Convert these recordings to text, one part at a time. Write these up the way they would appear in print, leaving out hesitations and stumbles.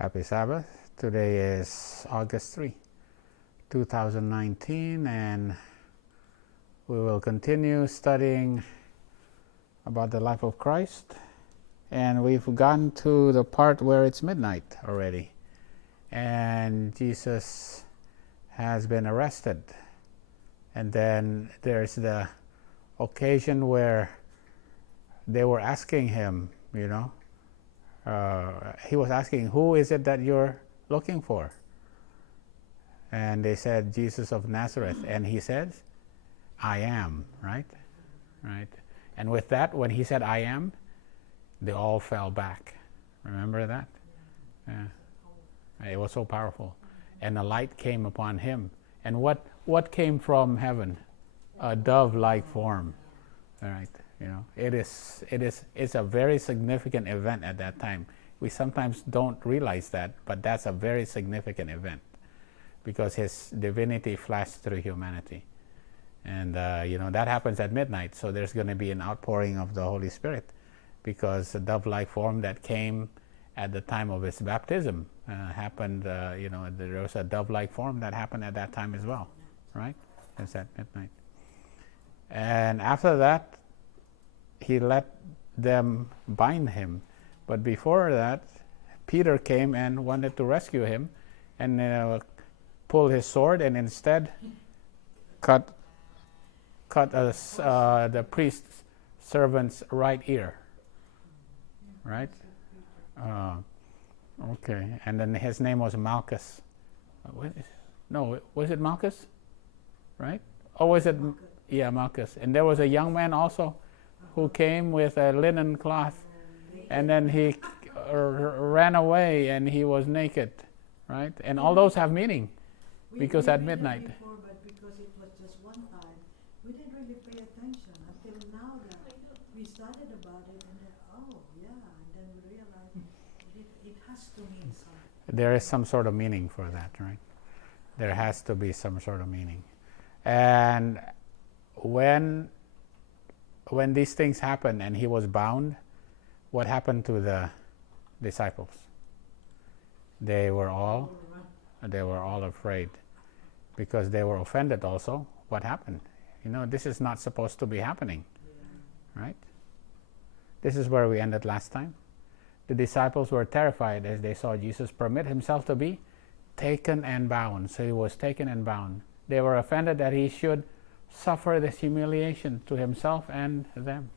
Happy Sabbath. Today is August 3, 2019, and we will continue studying about the life of Christ. And we've gotten to the part where it's midnight already, and Jesus has been arrested. And then there's the occasion where they were asking him, he was asking, who is it that you're looking for? And they said, Jesus of Nazareth. And he said, I am, right? And with that, when he said, I am, they all fell back. Remember that? Yeah. It was so powerful. And a light came upon him. And what came from heaven? A dove-like form. All right. It's a very significant event at that time. We sometimes don't realize that, but that's a very significant event because his divinity flashed through humanity. And that happens at midnight, so there's going to be an outpouring of the Holy Spirit because the dove-like form that came at the time of his baptism happened, there was a dove-like form that happened at that time as well, right? It's at midnight. And after that, he let them bind him. But before that, Peter came and wanted to rescue him and pull his sword and instead cut the priest's servant's right ear. Right? Okay. And then his name was Malchus. Was it Malchus? Right? Or was it? Yeah, Malchus. And there was a young man also who came with a linen cloth, and then he ran away and he was naked, right? And all those have meaning because at midnight. Before, but because it was just one time, we didn't really pay attention until now that we studied about it, and then, and then we realized it has to mean something. There is some sort of meaning for that, right? There has to be some sort of meaning. And when these things happened and he was bound, what happened to the disciples? They were all afraid because they were offended also. What happened? This is not supposed to be happening, right? This is where we ended last time. The disciples were terrified as they saw Jesus permit himself to be taken and bound. So he was taken and bound. They were offended that he should suffer this humiliation to himself and them.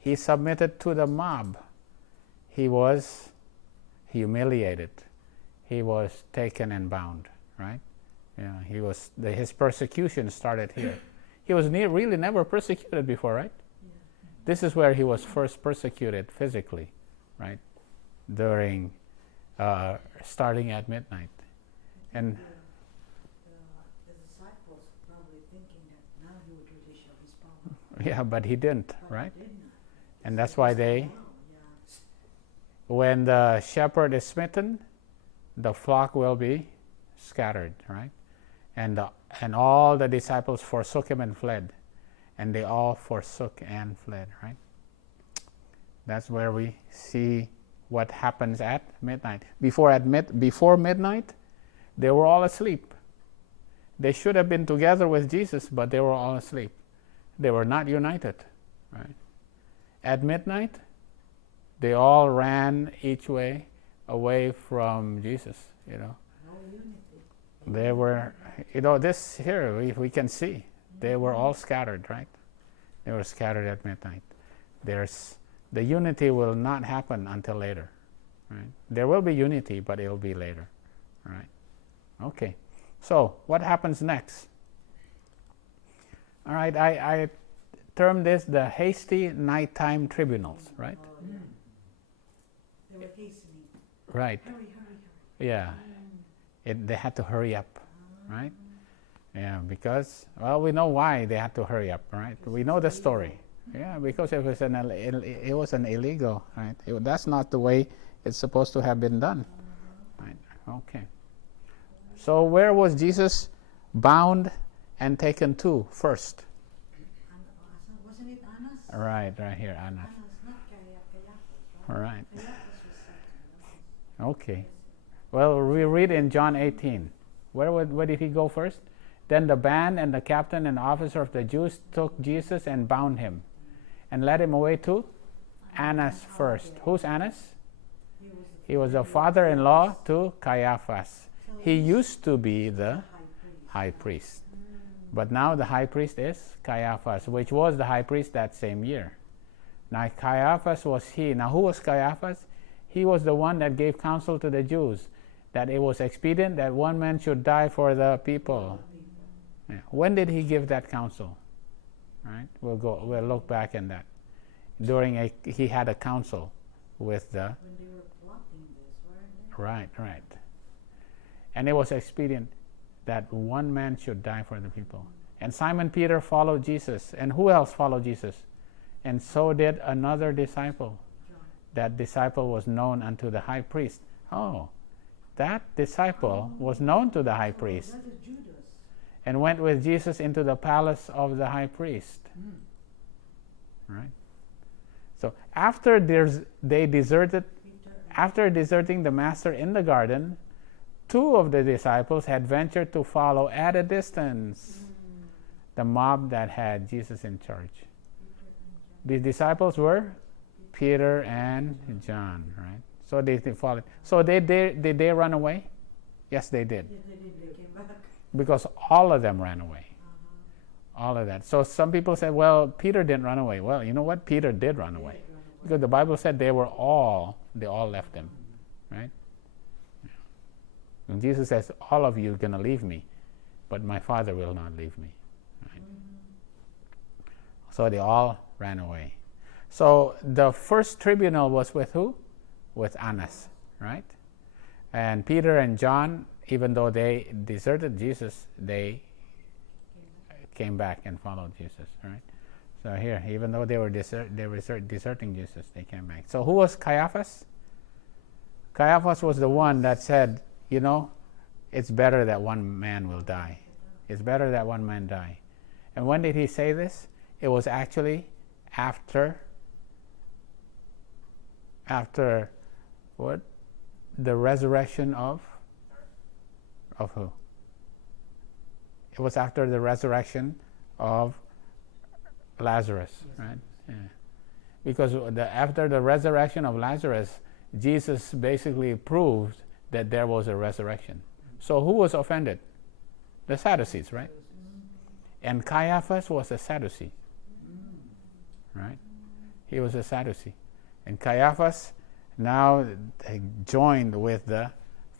He submitted to the mob. He was humiliated. He was taken and bound, right? His persecution started here. He was really never persecuted before, right? Yeah. This is where he was first persecuted physically, right? During starting at midnight. And the disciples probably thinking that now he would really show his power. yeah, but he didn't, But right? he didn't. And that's why when the shepherd is smitten, the flock will be scattered, right? And all the disciples forsook him and fled. And they all forsook and fled, right? That's where we see what happens at midnight. Before midnight, they were all asleep. They should have been together with Jesus, but they were all asleep. They were not united, right? At midnight, they all ran each way away from Jesus, No unity. They were, this here, we can see. They were all scattered, right? They were scattered at midnight. The unity will not happen until later, right? There will be unity, but it will be later, right? Okay. So, what happens next? All right, I term this the hasty nighttime tribunals, right? Oh, yeah. They were hastening. Right. Hurry. Yeah. They had to hurry up, right? Yeah, because, we know why they had to hurry up, right? We know the story. Yeah, because it was an illegal, right? That's not the way it's supposed to have been done, right? Okay. So where was Jesus bound and taken to first? Wasn't it Annas? Right here, Annas. Annas, not Caiaphas, All right. Caiaphas was second. Okay. Well, we read in John 18. Where did he go first? Then the band and the captain and officer of the Jews took Jesus and bound him and led him away to Annas first. Who's Annas? He was the father-in-law to Caiaphas. He used to be the high priest. But now the high priest is Caiaphas, which was the high priest that same year. Now Caiaphas was he. Now who was Caiaphas? He was the one that gave counsel to the Jews that it was expedient that one man should die for the people. Yeah. When did he give that counsel? Right? We'll look back in that. He had a council with the. When they were plotting this, weren't they? Right. And it was expedient that one man should die for the people. And Simon Peter followed Jesus. And who else followed Jesus? And so did another disciple. John. That disciple was known unto the high priest. Oh, that disciple was known to the high priest. That is Judas. And went with Jesus into the palace of the high priest. Right? So after they deserted, after deserting the master in the garden, two of the disciples had ventured to follow at a distance the mob that had Jesus in charge. The disciples were Peter and John, right? So they followed. So did they run away? Yes, they did. Yes, they did. They came back. Because all of them ran away. All of that. So some people said, well, Peter didn't run away. Well, you know what? Peter did run away. Because the Bible said they all left him, right? And Jesus says, all of you are going to leave me, but my Father will not leave me. Right? So they all ran away. So the first tribunal was with who? With Annas, right? And Peter and John, even though they deserted Jesus, they came back and followed Jesus, right? So here, even though they were deserting Jesus, they came back. So who was Caiaphas? Caiaphas was the one that said, you know, it's better that one man will die. It's better that one man die. And when did he say this? It was actually after what? The resurrection of who? It was after the resurrection of Lazarus, right? Yeah. Because after the resurrection of Lazarus, Jesus basically proved that there was a resurrection. So who was offended? The Sadducees, right? And Caiaphas was a Sadducee, right? He was a Sadducee. And Caiaphas now joined with the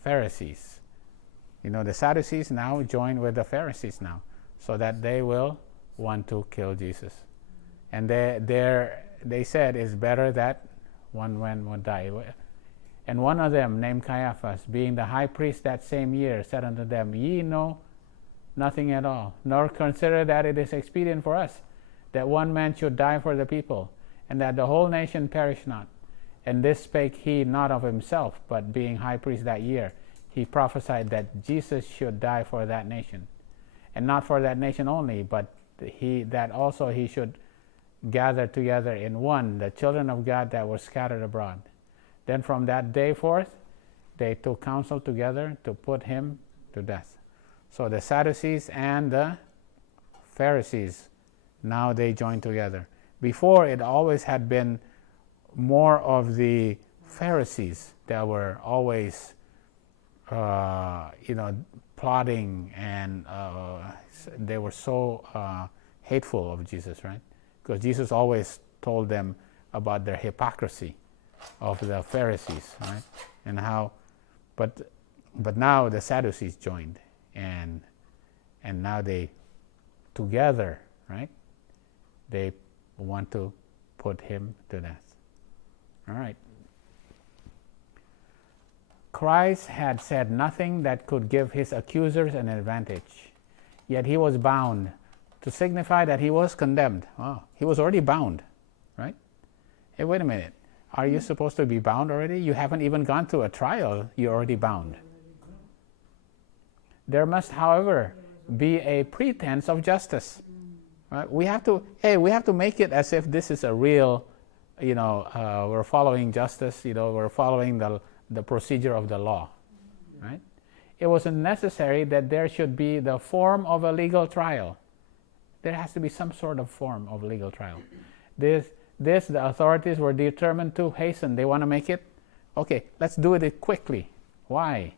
Pharisees. You know, the Sadducees now join with the Pharisees now, so that they will want to kill Jesus. And they said it's better that one man would die. And one of them, named Caiaphas, being the high priest that same year, said unto them, Ye know nothing at all, nor consider that it is expedient for us that one man should die for the people, and that the whole nation perish not. And this spake he not of himself, but being high priest that year, he prophesied that Jesus should die for that nation. And not for that nation only, but that also he should gather together in one the children of God that were scattered abroad. Then from that day forth, they took counsel together to put him to death. So the Sadducees and the Pharisees, now they join together. Before, it always had been more of the Pharisees that were always, plotting, and they were so hateful of Jesus, right? Because Jesus always told them about their hypocrisy of the Pharisees, right? And how, but now the Sadducees joined, and now they together, right? They want to put him to death. All right. Christ had said nothing that could give his accusers an advantage, yet he was bound to signify that he was condemned. Oh, he was already bound, right? Hey, wait a minute. Are you supposed to be bound already? You haven't even gone through a trial. You're already bound. There must, however, be a pretense of justice. Right? We have to make it as if this is a real, we're following justice. We're following the procedure of the law. right? It wasn't necessary that there should be the form of a legal trial. There has to be some sort of form of legal trial. The authorities were determined to hasten. They want to make it, okay, let's do it quickly. Why?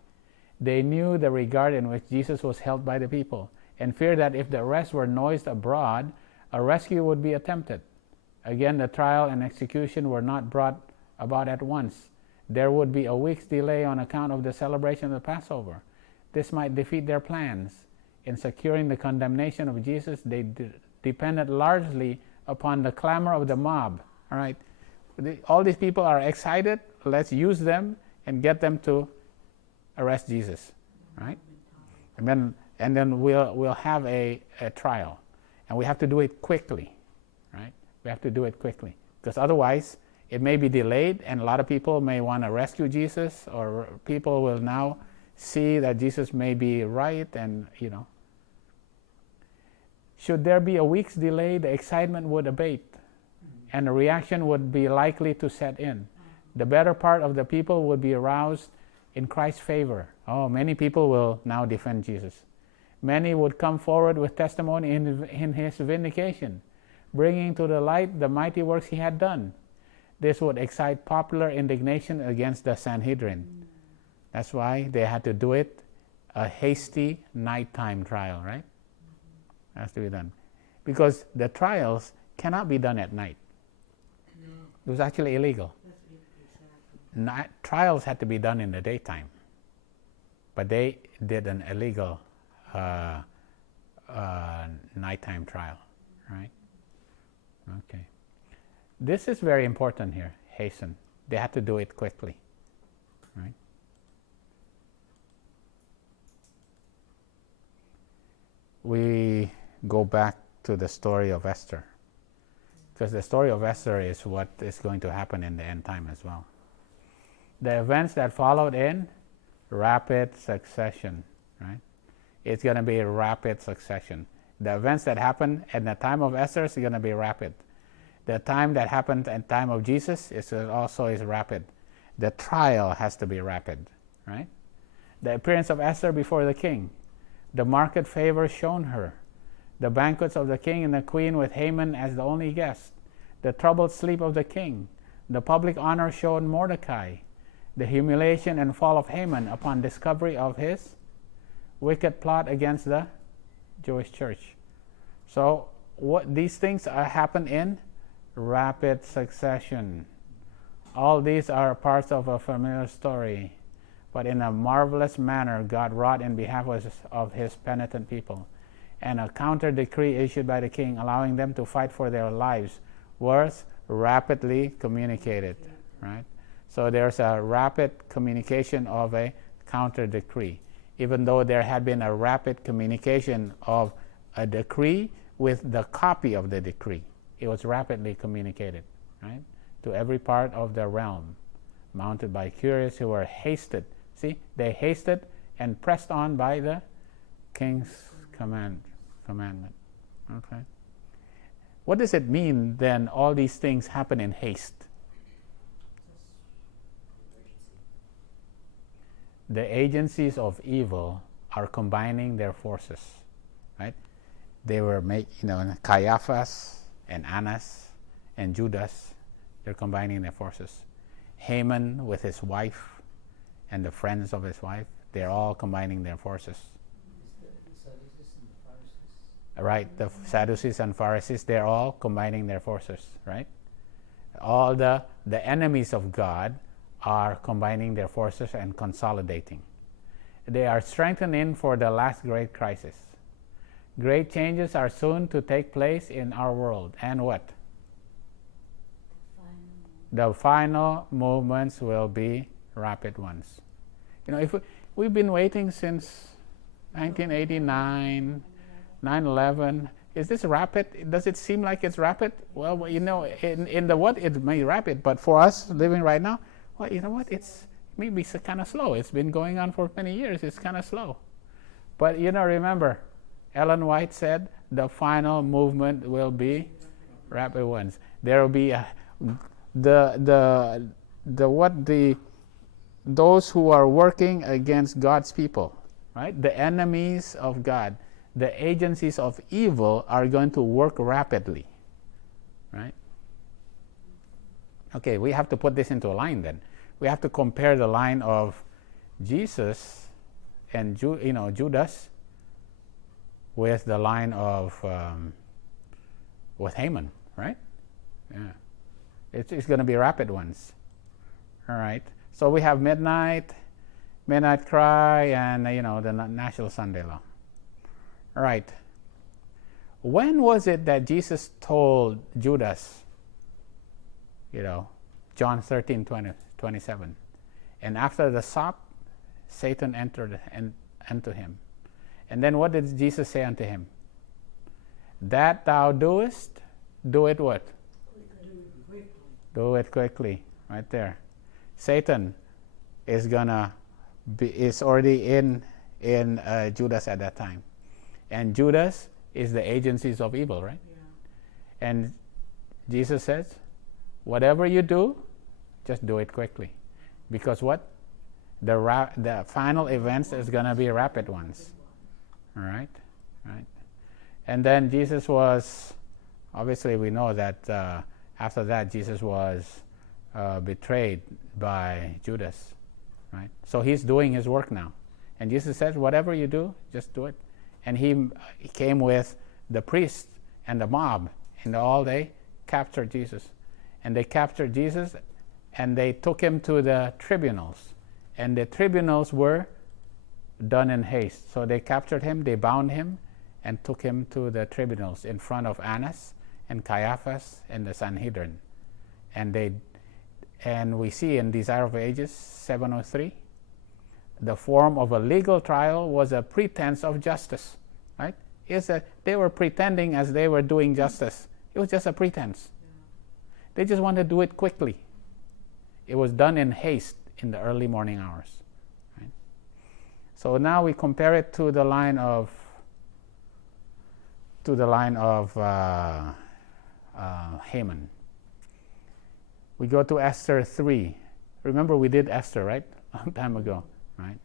They knew the regard in which Jesus was held by the people and feared that if the arrests were noised abroad, a rescue would be attempted. Again, the trial and execution were not brought about at once. There would be a week's delay on account of the celebration of the Passover. This might defeat their plans. In securing the condemnation of Jesus, they depended largely upon the clamor of the mob. All right, all these people are excited. Let's use them and get them to arrest Jesus, right? And then we'll have a trial, and we have to do it quickly, right? We have to do it quickly because otherwise it may be delayed, and a lot of people may want to rescue Jesus, or people will now see that Jesus may be right, and should there be a week's delay, the excitement would abate, and the reaction would be likely to set in. The better part of the people would be aroused in Christ's favor. Oh, many people will now defend Jesus. Many would come forward with testimony in his vindication, bringing to the light the mighty works he had done. This would excite popular indignation against the Sanhedrin. That's why they had to do it a hasty nighttime trial, right? Has to be done. Because the trials cannot be done at night. It was actually illegal. Trials had to be done in the daytime. But they did an illegal nighttime trial, right? Okay. This is very important here, hasten. They had to do it quickly, right? We go back to the story of Esther, because the story of Esther is what is going to happen in the end time as well. The events that followed in rapid succession, right? It's going to be a rapid succession. The events that happened at the time of Esther is going to be rapid. The time that happened at the time of Jesus is rapid. The trial has to be rapid, right? The appearance of Esther before the king, the marked favor shown her, the banquets of the king and the queen with Haman as the only guest, the troubled sleep of the king, the public honor shown Mordecai, the humiliation and fall of Haman upon discovery of his wicked plot against the Jewish church. So what these things happen in rapid succession. All these are parts of a familiar story, but in a marvelous manner God wrought in behalf of his penitent people, and a counter decree issued by the king allowing them to fight for their lives was rapidly communicated, right? So there's a rapid communication of a counter decree, even though there had been a rapid communication of a decree with the copy of the decree. It was rapidly communicated, right, to every part of the realm, mounted by curious who were hasted. See, they hasted and pressed on by the king's commandment. Okay. What does it mean then? All these things happen in haste. The agencies of evil are combining their forces, right? They were Caiaphas and Annas and Judas, they're combining their forces. Haman with his wife and the friends of his wife, they're all combining their forces. Right, the Sadducees and Pharisees, they're all combining their forces, right? All the enemies of God are combining their forces and consolidating. They are strengthening for the last great crisis. Great changes are soon to take place in our world. And what? The final movements will be rapid ones. If we've been waiting since 1989, 9/11. Is this rapid? Does it seem like it's rapid? Well, in the what, it may be rapid, but for us living right now, well, you know what? It's maybe kind of slow. It's been going on for many years. It's kind of slow. But remember, Ellen White said the final movement will be rapid ones. There will be those who are working against God's people, right? The enemies of God, the agencies of evil are going to work rapidly, right? Okay, we have to put this into a line then. We have to compare the line of Jesus and Judas with the line of with Haman, right? Yeah, it's going to be rapid ones. All right. So we have midnight cry, and the National Sunday Law. All right. When was it that Jesus told Judas? John 13:27. And after the sop, Satan entered unto him. And then what did Jesus say unto him? That thou doest, do it what? Do it quickly. Right there. Satan is already in Judas at that time. And Judas is the agencies of evil, right? Yeah. And Jesus says, whatever you do, just do it quickly. Because what? The final events is going to be rapid ones. All right? Right. And then Jesus was, obviously we know that after that Jesus was betrayed by Judas. Right? So he's doing his work now. And Jesus says, whatever you do, just do it. And he came with the priest and the mob, and all they captured Jesus. And they captured Jesus, and they took him to the tribunals. And the tribunals were done in haste. So they captured him, they bound him, and took him to the tribunals in front of Annas and Caiaphas and the Sanhedrin. And we see in Desire of Ages 703, the form of a legal trial was a pretense of justice, right? They were pretending as they were doing justice. It was just a pretense. They just wanted to do it quickly. It was done in haste in the early morning hours. Right? So now we compare it to the line of Haman. We go to Esther 3. Remember we did Esther, right? A long time ago, right?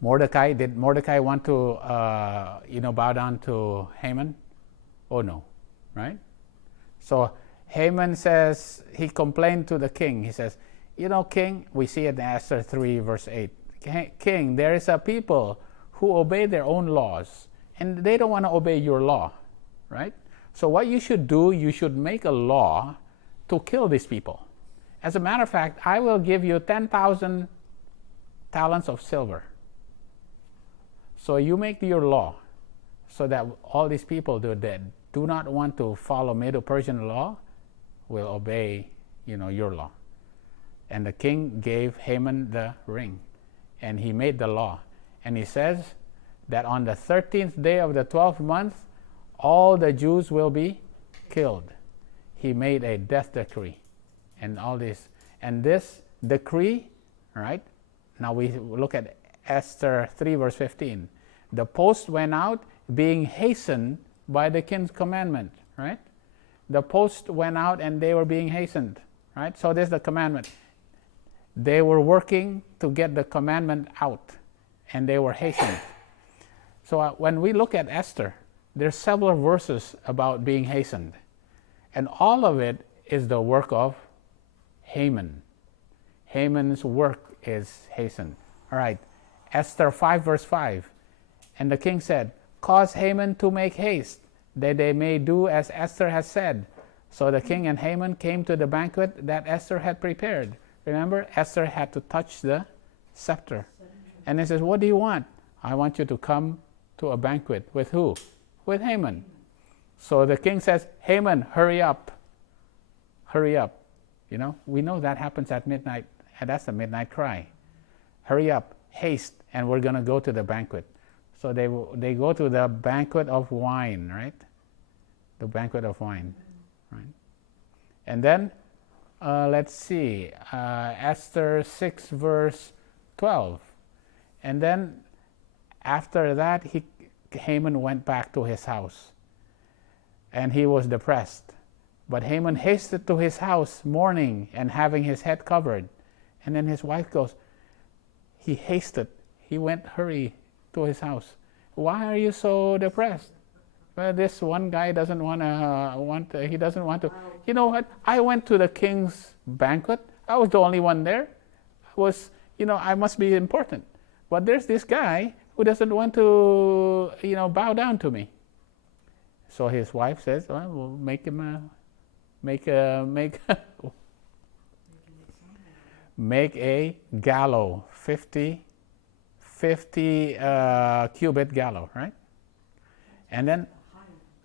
Mordecai, did Mordecai want to bow down to Haman? Oh no, right? So Haman says, he complained to the king. He says, king, we see it in Esther 3 verse 8. King, there is a people who obey their own laws, and they don't want to obey your law, right? So what you should do, you should make a law to kill these people. As a matter of fact, I will give you 10,000 talents of silver. So you make your law so that all these people that do not want to follow Medo-Persian law will obey, your law. And the king gave Haman the ring, and he made the law. And he says that on the 13th day of the 12th month, all the Jews will be killed. He made a death decree and all this. And this decree, right? Now we look at Esther 3 verse 15. The post went out being hastened by the king's commandment, right? The post went out and they were being hastened, right? So there's the commandment. They were working to get the commandment out, and they were hastened. So when we look at Esther, there's several verses about being hastened. And all of it is the work of Haman. Haman's work is hastened. All right, Esther 5 verse 5. And the king said, cause Haman to make haste, that they may do as Esther has said. So the king and Haman came to the banquet that Esther had prepared. Remember, Esther had to touch the scepter. And he says, what do you want? I want you to come to a banquet. With who? With Haman. So the king says, Haman, hurry up. Hurry up. We know that happens at midnight. And that's the midnight cry. Hurry up, haste, and we're going to go to the banquet. So they go to the banquet of wine, right? The banquet of wine, right? And then, let's see, Esther 6 verse 12. And then after that, Haman went back to his house. And he was depressed. But Haman hasted to his house mourning and having his head covered. And then his wife goes, he hasted. He went hurry to his house. Why are you so depressed? Well, this one guy doesn't he doesn't want to. You know what? I went to the king's banquet. I was the only one there. I must be important. But there's this guy who doesn't want to, bow down to me. So his wife says, well, we'll make him make a gallows, 50 cubit gallows, right? And then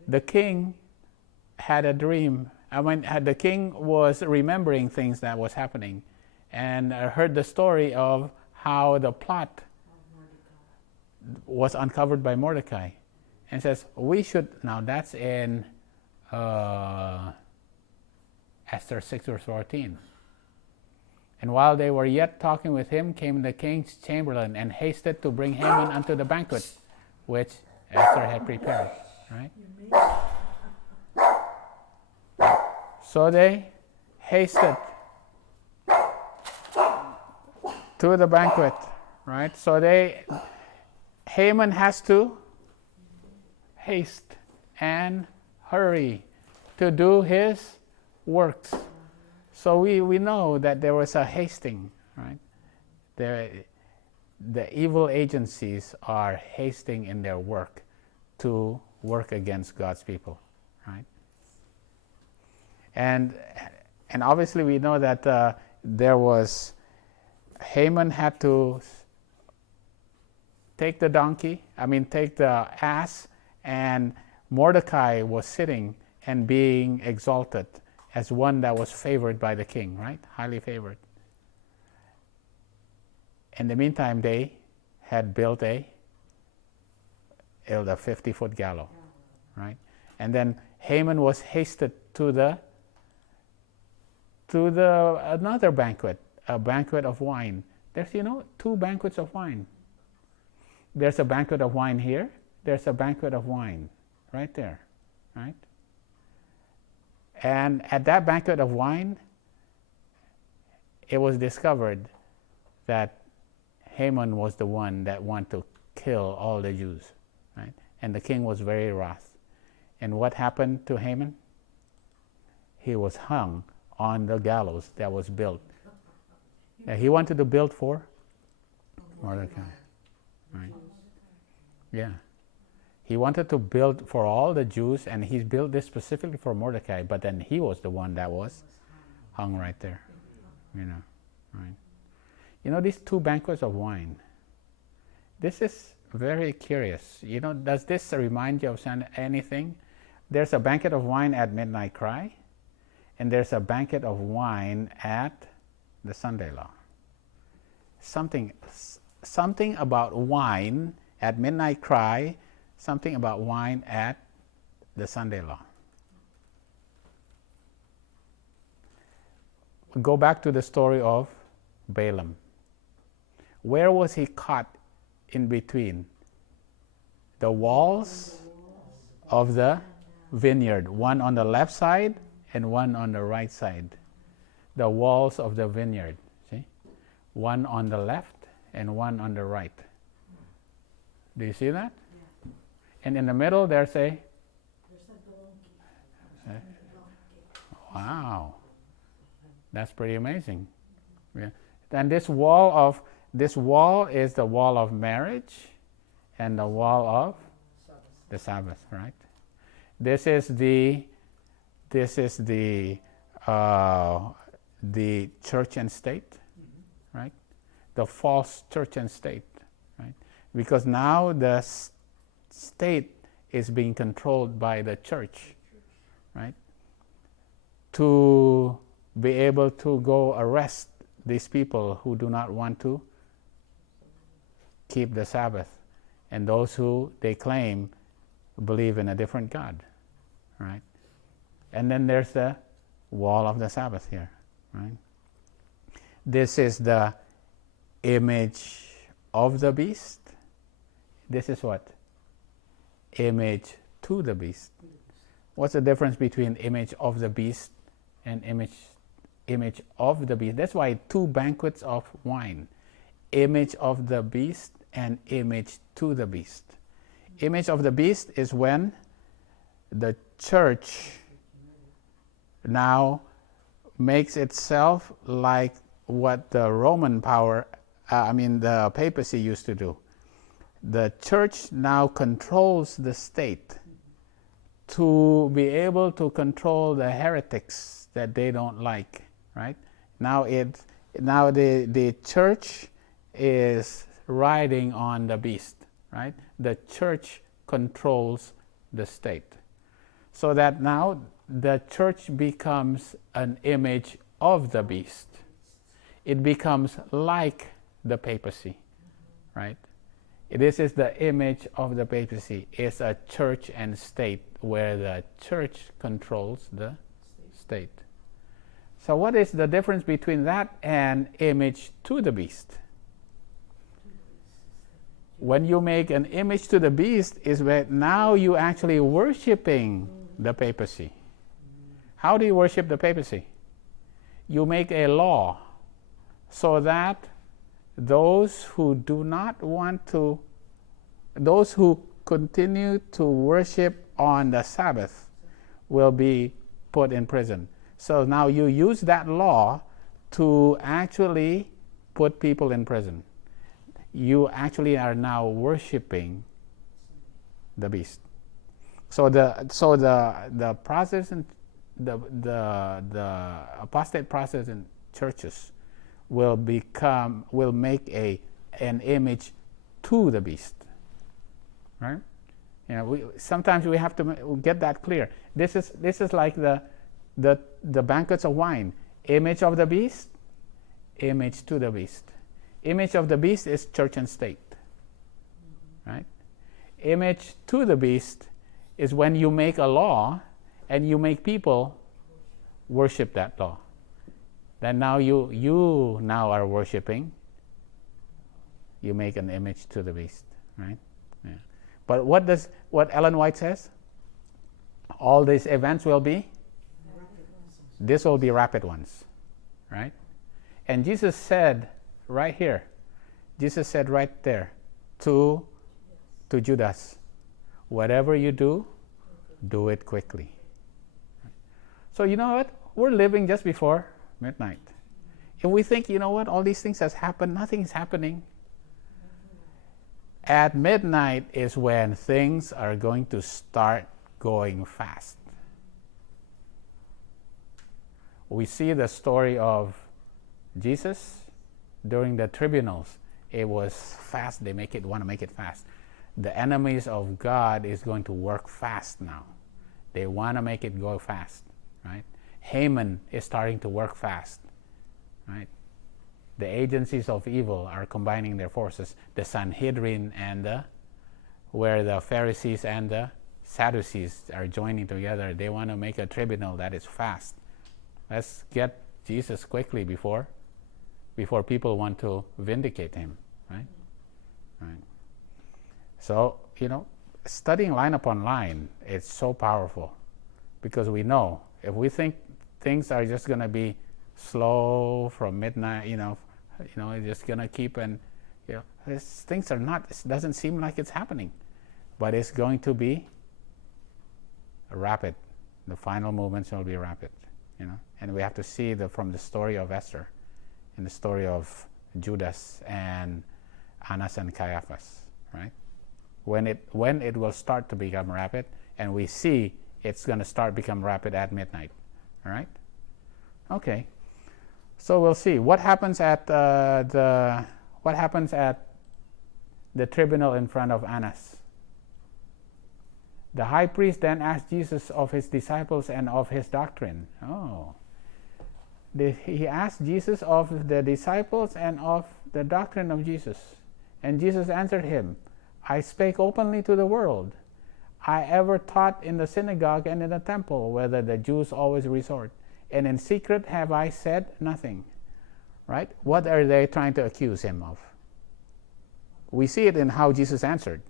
the king had a dream. The king was remembering things that was happening, and heard the story of how the plot was uncovered by Mordecai, and says, now that's in Esther 6 verse 14. And while they were yet talking with him, came the king's chamberlain and hasted to bring Haman unto the banquet, which Esther had prepared. Right? So they hasted to the banquet. Right? So Haman has to haste and hurry to do his works. So we know that there was a hasting, right? The evil agencies are hasting in their work to work against God's people, right? And obviously we know that Haman had to take the ass, and Mordecai was sitting and being exalted as one that was favored by the king, right? Highly favored. In the meantime, they had built a 50-foot gallows, right? And then Haman was hasted to another banquet, a banquet of wine. There's, two banquets of wine. There's a banquet of wine here. There's a banquet of wine right there, right? And at that banquet of wine, it was discovered that Haman was the one that wanted to kill all the Jews, right? And the king was very wroth. And what happened to Haman? He was hung on the gallows that was built. Now, he wanted to build for Mordecai, right? Yeah. He wanted to build for all the Jews, and he built this specifically for Mordecai, but then he was the one that was hung right there, right? These two banquets of wine, this is very curious. Does this remind you of anything? There's a banquet of wine at Midnight Cry, and there's a banquet of wine at the Sunday Law. Something about wine at Midnight Cry, something about wine at the Sunday Law. Go back to the story of Balaam. Where was he caught in between? The walls of the vineyard, one on the left side and one on the right side. The walls of the vineyard, see? One on the left and one on the right. Do you see that? Yeah. And in the middle there's a donkey. Wow. That's pretty amazing. Yeah. And this wall is the wall of marriage and the wall of the Sabbath, right? This is the church and state, right? The false church and state, right? Because now the state is being controlled by the church, right? To be able to go arrest these people who do not want to keep the Sabbath, and those who they claim believe in a different God, right? And then there's the wall of the Sabbath here, right? This is the image of the beast. This is what? Image to the beast. What's the difference between image of the beast and image Image of the beast. That's why 2 banquets of wine. Image of the beast and image to the beast. Image of the beast is when the church now makes itself like what the Roman power, the papacy used to do. The church now controls the state to be able to control the heretics that they don't like, right? Now the church is riding on the beast, right? The church controls the state. So that now the church becomes an image of the beast. It becomes like the papacy, right? This is the image of the papacy. It's a church and state where the church controls the state. So what is the difference between that and image to the beast? When you make an image to the beast is where now you actually worshiping the papacy. How do you worship the papacy? You make a law so that those who continue to worship on the Sabbath will be put in prison. So now you use that law to actually put people in prison. You actually are now worshiping the beast. So the Protestant, the apostate Protestant churches will make an image to the beast, right? Sometimes we have to get that clear. This is like the banquets of wine. Image of the beast, image to the beast. Image of the beast is church and state, right? Image to the beast is when you make a law and you make people worship that law. Then now you now are worshiping. You make an image to the beast, right? Yeah. But what Ellen White says? All these events will be? This will be rapid ones, right? And Jesus said right here, Jesus said right there to Judas, whatever you do, do it quickly. So you know what? We're living just before midnight. If we think, you know what, all these things has happened, nothing is happening. At midnight is when things are going to start going fast. We see the story of Jesus during the tribunals. It was fast. They want to make it fast. The enemies of God is going to work fast now. They want to make it go fast, right? Haman is starting to work fast, right? The agencies of evil are combining their forces. The Sanhedrin where the Pharisees and the Sadducees are joining together. They want to make a tribunal that is fast. Let's get Jesus quickly before people want to vindicate him, right? Right. So, studying line upon line, it's so powerful because we know if we think things are just going to be slow from midnight, it's just going to keep things are not, it doesn't seem like it's happening, but it's going to be rapid. The final movements will be rapid, and we have to see from the story of Esther and the story of Judas and Annas and Caiaphas, right? When it will start to become rapid, and we see it's going to start become rapid at midnight, all right? Okay, so we'll see what happens at the tribunal in front of Annas. The high priest then asked Jesus of his disciples and of his doctrine. He asked Jesus of the disciples and of the doctrine of Jesus. And Jesus answered him, I spake openly to the world. I ever taught in the synagogue and in the temple, whether the Jews always resort. And in secret have I said nothing. Right? What are they trying to accuse him of? We see it in how Jesus answered.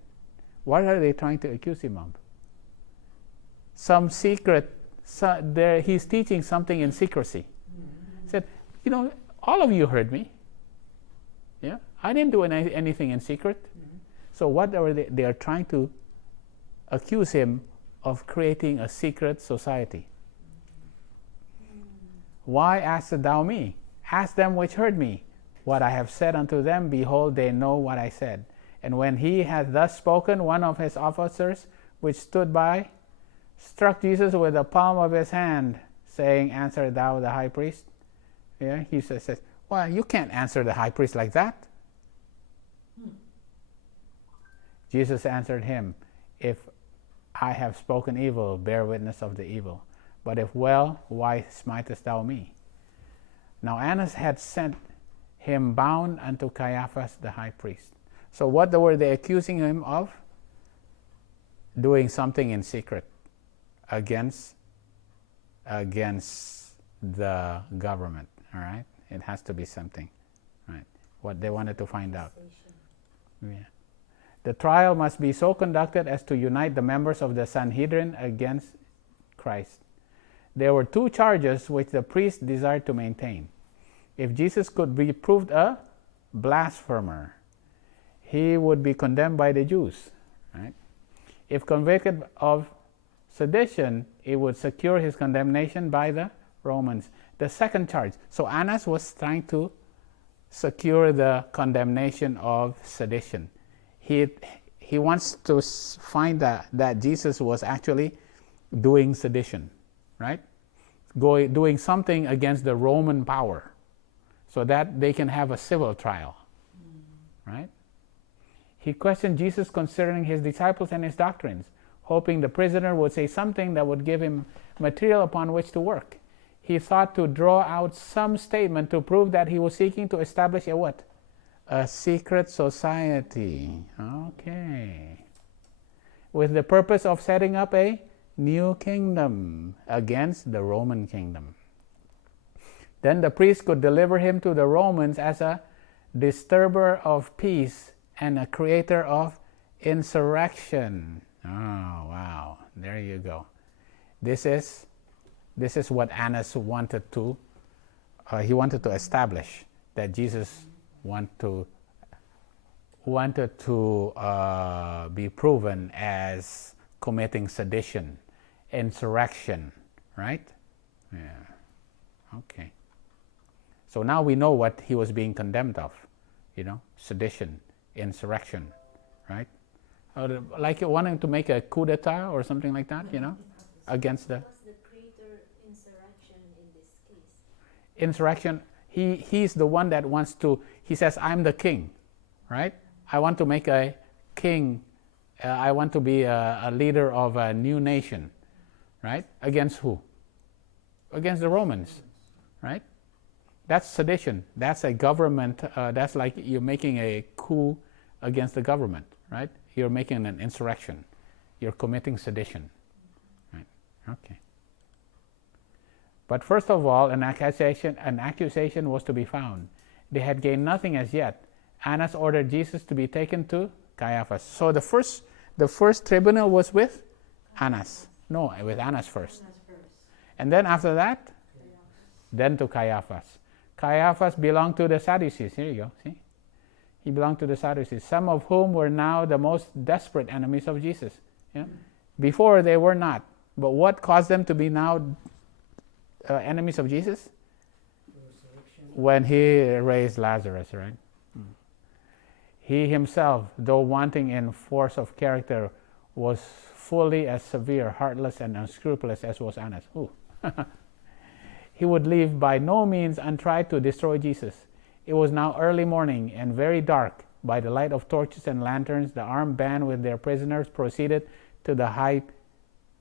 What are they trying to accuse him of? Some secret, he's teaching something in secrecy. all of you heard me. Yeah, I didn't do anything in secret. Mm-hmm. So what are they are trying to accuse him of creating a secret society. Why askest thou me? Ask them which heard me. What I have said unto them, behold, they know what I said. And when he had thus spoken, one of his officers, which stood by, struck Jesus with the palm of his hand, saying, Answer thou the high priest? Yeah, he says, well, you can't answer the high priest like that. Jesus answered him, If I have spoken evil, bear witness of the evil. But if well, why smitest thou me? Now Annas had sent him bound unto Caiaphas the high priest. So what were they accusing him of? Doing something in secret against the government. All right, it has to be something, right? What they wanted to find out. Yeah. The trial must be so conducted as to unite the members of the Sanhedrin against Christ. There were two charges which the priest desired to maintain. If Jesus could be proved a blasphemer, he would be condemned by the Jews. Right? If convicted of sedition, it would secure his condemnation by the Romans. The second charge. So Annas was trying to secure the condemnation of sedition. He wants to find that Jesus was actually doing sedition, right? Doing something against the Roman power, so that they can have a civil trial, right? He questioned Jesus concerning his disciples and his doctrines, hoping the prisoner would say something that would give him material upon which to work. He thought to draw out some statement to prove that he was seeking to establish a what? A secret society. Okay. With the purpose of setting up a new kingdom against the Roman kingdom. Then the priest could deliver him to the Romans as a disturber of peace and a creator of insurrection. Oh, wow. There you go. This is what Annas wanted to, he wanted to establish, that Jesus wanted to be proven as committing sedition, insurrection, right? Yeah. Okay. So now we know what he was being condemned of, sedition, insurrection, right? Like wanting to make a coup d'etat or something like that, against the... What's the greater insurrection in this case? Insurrection, he's the one that wants to, he says, I'm the king, right? I want to make a king, I want to be a leader of a new nation, right? Against who? Against the Romans, right? That's sedition. That's a government, that's like you're making a coup against the government, right? You're making an insurrection. You're committing sedition, right? Okay. But first of all, an accusation was to be found. They had gained nothing as yet. Annas ordered Jesus to be taken to Caiaphas. So the first tribunal was with Annas. No, with Annas first. And then after that, then to Caiaphas. Caiaphas belonged to the Sadducees. Here you go, see? He belonged to the Sadducees, some of whom were now the most desperate enemies of Jesus. Yeah? Before they were not. But what caused them to be now enemies of Jesus? When he raised Lazarus, right? He himself, though wanting in force of character, was fully as severe, heartless, and unscrupulous as was Annas. He would leave by no means untried to destroy Jesus. It was now early morning and very dark. By the light of torches and lanterns, the armed band with their prisoners proceeded to the high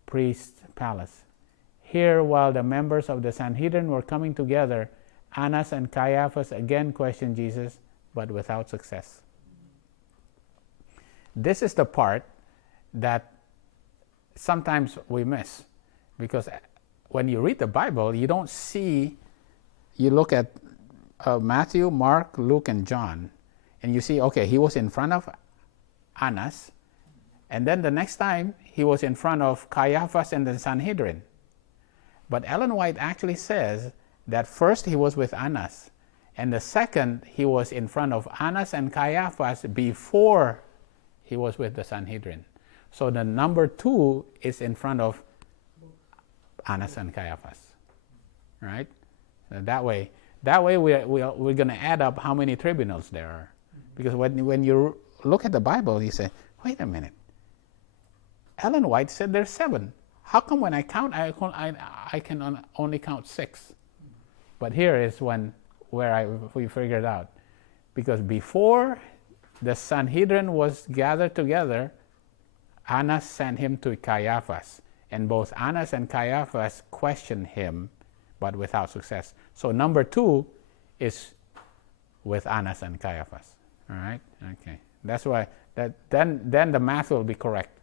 priest's palace. Here, while the members of the Sanhedrin were coming together, Annas and Caiaphas again questioned Jesus, but without success. This is the part that sometimes we miss, because when you read the Bible, you don't see, you look at Matthew, Mark, Luke, and John, and you see, okay, he was in front of Annas, and then the next time he was in front of Caiaphas and the Sanhedrin. But Ellen White actually says that first he was with Annas, and the second he was in front of Annas and Caiaphas before he was with the Sanhedrin. So the number 2 is in front of Annas and Caiaphas, right? So that way we're going to add up how many tribunals there are. Because when you look at the Bible, you say, wait a minute. Ellen White said there's 7. How come when I count, I can only count 6? But here is where we figured out. Because before the Sanhedrin was gathered together, Annas sent him to Caiaphas. And both Annas and Caiaphas questioned him, but without success. So number 2 is with Annas and Caiaphas. All right? Okay. That's why then the math will be correct.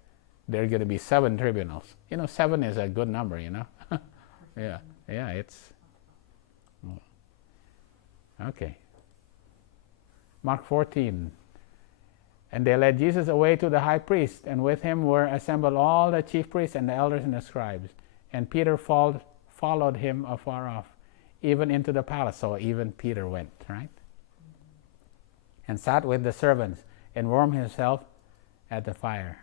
There are going to be 7 tribunals. 7 is a good number, Yeah, it's... Okay. Mark 14. And they led Jesus away to the high priest, and with him were assembled all the chief priests and the elders and the scribes. And Peter followed him afar off, even into the palace. So even Peter went, right? And sat with the servants and warmed himself at the fire.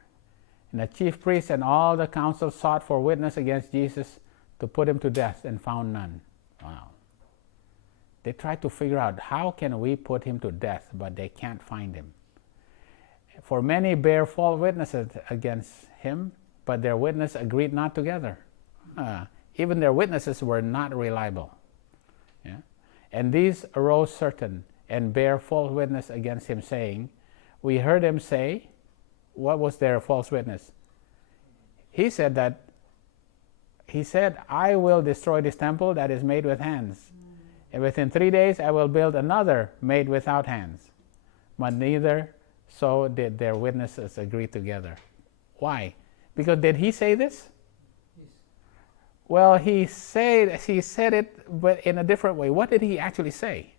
And the chief priests and all the council sought for witness against Jesus to put him to death, and found none. Wow. They tried to figure out, how can we put him to death, but they can't find him. For many bear false witnesses against him, but their witness agreed not together. Even their witnesses were not reliable. Yeah? And these arose certain, and bear false witness against him, saying, we heard him say, what was their false witness? He said, I will destroy this temple that is made with hands. And within 3 days I will build another made without hands. But neither so did their witnesses agree together. Why? Because did he say this? Yes. Well, he said it, but in a different way. What did he actually say?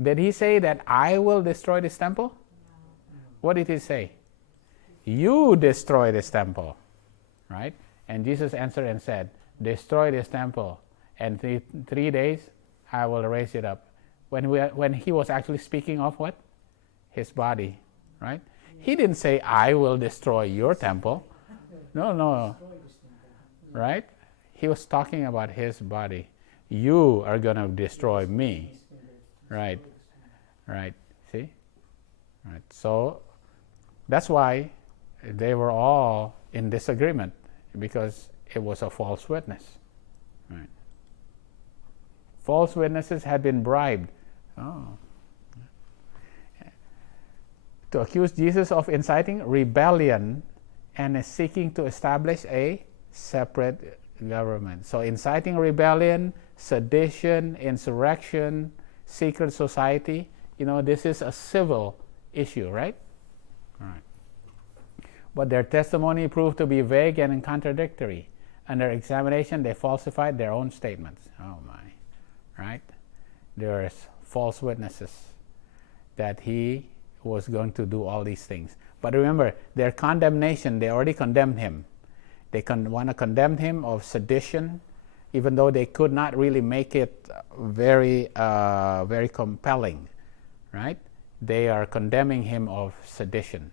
Did he say that I will destroy this temple? No. What did he say? You destroy this temple, right? And Jesus answered and said, destroy this temple, and 3 days I will raise it up. When he was actually speaking of what? His body, right? He didn't say, I will destroy your temple. No. Right? He was talking about his body. You are going to destroy me. Right. See? Right. So that's why they were all in disagreement, because it was a false witness. Right. False witnesses had been bribed to accuse Jesus of inciting rebellion and seeking to establish a separate government. So inciting rebellion, sedition, insurrection, secret society, this is a civil issue, right? All right. But their testimony proved to be vague and contradictory. Under examination, they falsified their own statements. Oh my, right? There's false witnesses that he was going to do all these things. But remember, their condemnation, they already condemned him. They want to condemn him of sedition, even though they could not really make it very compelling, right? They are condemning him of sedition,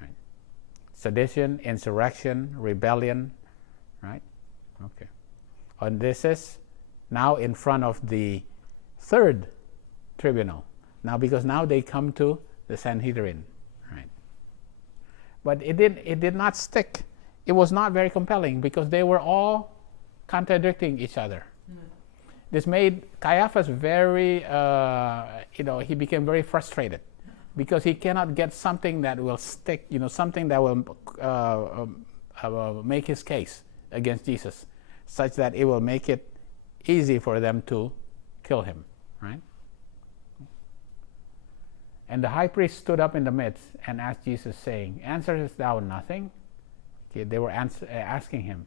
right? Sedition, insurrection, rebellion, right? Okay. And this is now in front of the 3rd tribunal. Now, because now they come to the Sanhedrin, right? But it did not stick. It was not very compelling, because they were all contradicting each other. This made Caiaphas very, he became very frustrated, because he cannot get something that will stick, something that will make his case against Jesus, such that it will make it easy for them to kill him, right? And the high priest stood up in the midst and asked Jesus, saying, answerest thou nothing? Okay, they were asking him,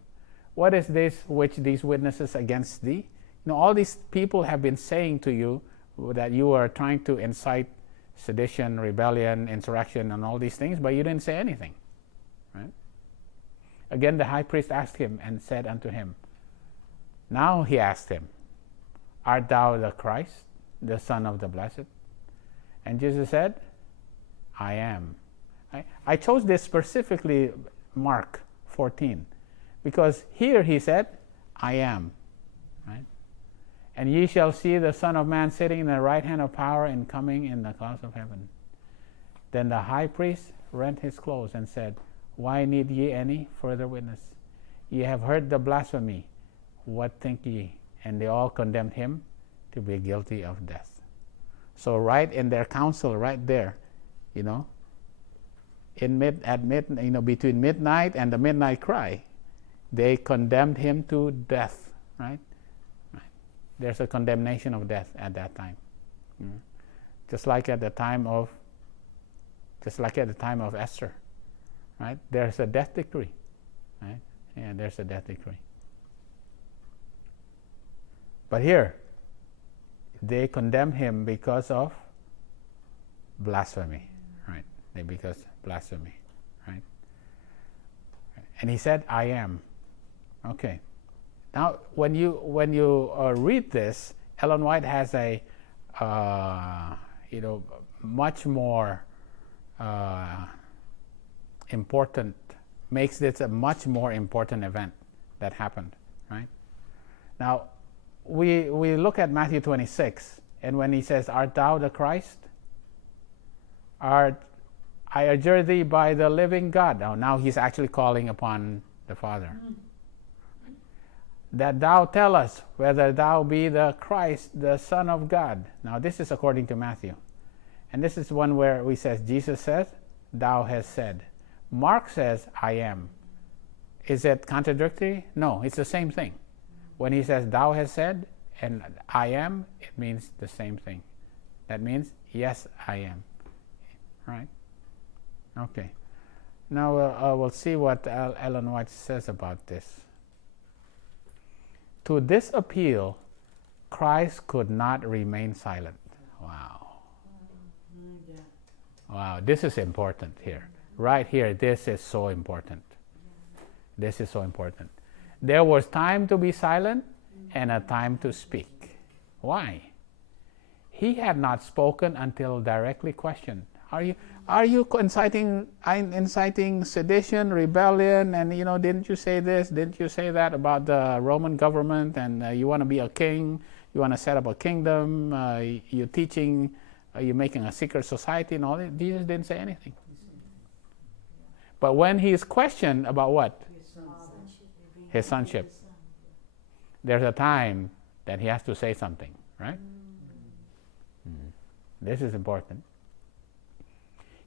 what is this which these witnesses against thee? All these people have been saying to you that you are trying to incite sedition, rebellion, insurrection, and all these things, but you didn't say anything, right? Again, the high priest asked him and said unto him, now he asked him, art thou the Christ, the Son of the Blessed? And Jesus said, I am. I chose this specifically, Mark 14, because here he said, I am. Right? And ye shall see the Son of Man sitting in the right hand of power and coming in the clouds of heaven. Then the high priest rent his clothes and said, why need ye any further witness? Ye have heard the blasphemy. What think ye? And they all condemned him to be guilty of death. So right in their council, right there, between midnight and the midnight cry, they condemned him to death. Right? There's a condemnation of death at that time. Just like at the time of Esther. Right? There's a death decree. Right? Yeah, there's a death decree. But here, they condemn him because of blasphemy. Right? Because blasphemy. Right? And he said, I am. Okay. Now, when you read this, Ellen White has a much more important, makes this a much more important event that happened, right? Now, we look at Matthew 26, and when he says, art thou the Christ? I adjure thee by the living God. Now he's actually calling upon the Father. That thou tell us whether thou be the Christ, the Son of God. Now this is according to Matthew. And this is one where we says, Jesus says, thou hast said. Mark says, I am. Is it contradictory? No, it's the same thing. When he says, thou hast said, and I am, it means the same thing. That means, yes, I am. Right? Okay. Now we'll see what Ellen White says about this. To this appeal, Christ could not remain silent. Wow. Wow, this is important here. Right here, this is so important. This is so important. There was time to be silent and a time to speak. Why? He had not spoken until directly questioned. Are you inciting sedition, rebellion, and didn't you say this? Didn't you say that about the Roman government? And you want to be a king? You want to set up a kingdom? You're teaching? You're making a secret society and all that? Jesus didn't say anything. But when he is questioned about what? His sonship. There's a time that he has to say something, right? This is important.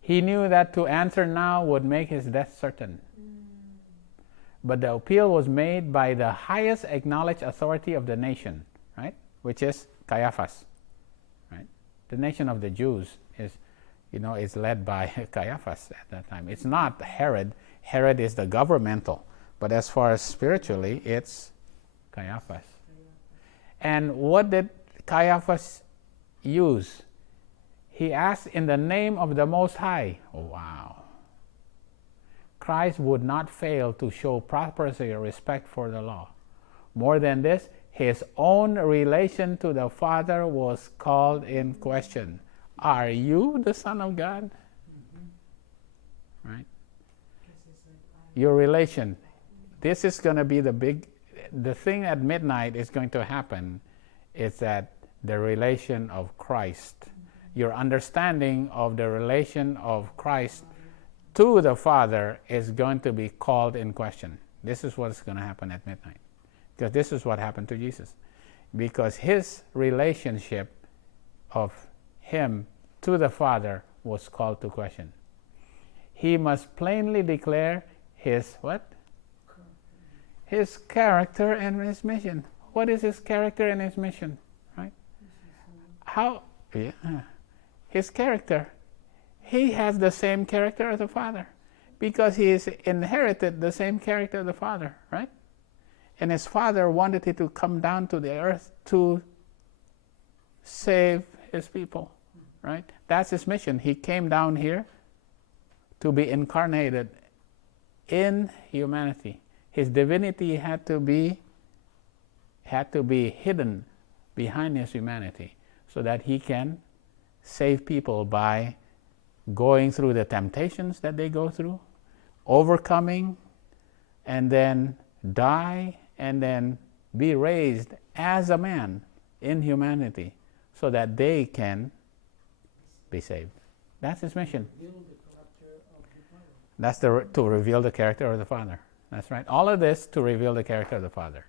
He knew that to answer now would make his death certain. But the appeal was made by the highest acknowledged authority of the nation, right? Which is Caiaphas, right? The nation of the Jews is led by Caiaphas at that time. It's not Herod. Herod is the governmental. But as far as spiritually, it's Caiaphas. And what did Caiaphas use? He asked in the name of the Most High. Oh, wow. Christ would not fail to show proper respect for the law. More than this, his own relation to the Father was called in question. Are you the Son of God? Right? Your relation. This is going to be the thing at midnight is going to happen is that the relation of Christ. Your understanding of the relation of Christ to the Father is going to be called in question. This is what's going to happen at midnight. Because this is what happened to Jesus. Because his relationship of him to the Father was called to question. He must plainly declare his what? His character and his mission. What is his character and his mission? Right? How? Yeah. His character. He has the same character as the Father. Because he has inherited the same character of the Father, right? And his Father wanted him to come down to the earth to save his people, right? That's his mission. He came down here to be incarnated in humanity. His divinity had to be hidden behind his humanity, so that he can save people by going through the temptations that they go through, overcoming, and then die, and then be raised as a man in humanity, so that they can be saved. That's his mission. That's to reveal the character of the Father. That's right. All of this to reveal the character of the Father.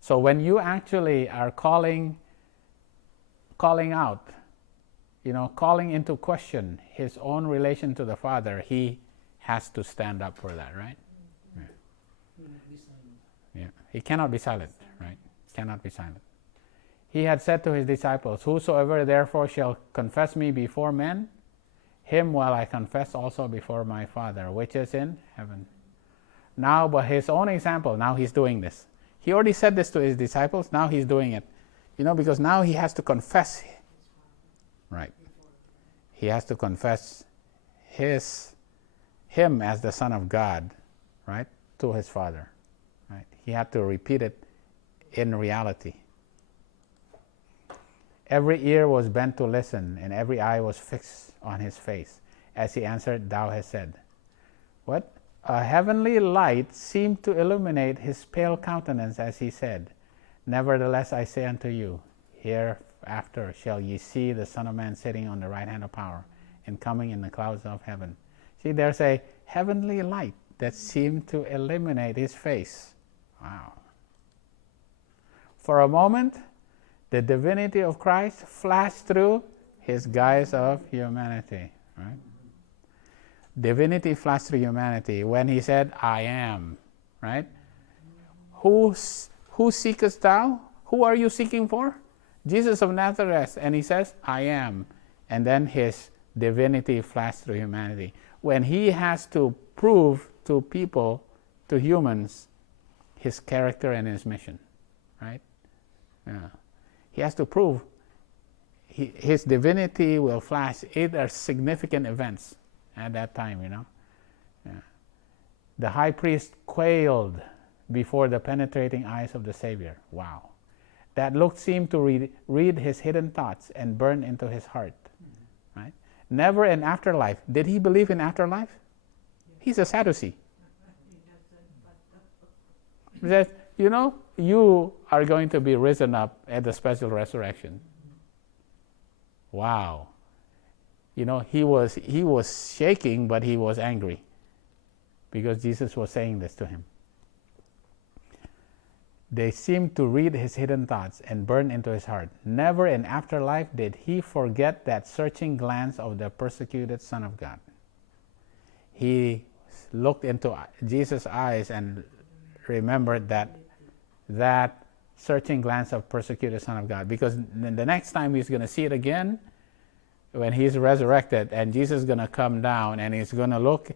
So when you actually are calling out, calling into question his own relation to the Father, he has to stand up for that, right? Yeah. He cannot be silent, right? Cannot be silent. He had said to his disciples, "Whosoever therefore shall confess me before men, him will I confess also before my Father, which is in heaven." Now, by his own example, now he's doing this. He already said this to his disciples, now he's doing it. Because now he has to confess. Right. He has to confess him as the Son of God, right, to his Father. Right. He had to repeat it in reality. Every ear was bent to listen, and every eye was fixed on his face. As he answered, "Thou hast said." What? A heavenly light seemed to illuminate his pale countenance as he said, "Nevertheless I say unto you, hereafter shall ye see the Son of Man sitting on the right hand of power, and coming in the clouds of heaven." See, there's a heavenly light that seemed to illuminate his face. Wow. For a moment, the divinity of Christ flashed through his guise of humanity. Right? Divinity flashed through humanity when he said, "I am." Right? Who seekest thou? Who are you seeking for? Jesus of Nazareth. And he says, "I am." And then his divinity flashed through humanity. When he has to prove to people, to humans, his character and his mission. Right? Yeah. He has to prove his divinity will flash. It are significant events at that time, Yeah. The high priest quailed before the penetrating eyes of the Savior. Wow. That look seemed to read his hidden thoughts and burn into his heart. Right? Never an afterlife. Did he believe in afterlife? He's a Sadducee. He says, you are going to be risen up at the special resurrection. Wow. He was shaking, but he was angry because Jesus was saying this to him. They seemed to read his hidden thoughts and burn into his heart. Never in afterlife did he forget that searching glance of the persecuted Son of God. He looked into Jesus' eyes and remembered that searching glance of persecuted Son of God, because the next time he's going to see it again when he's resurrected, and Jesus is going to come down and he's going to look,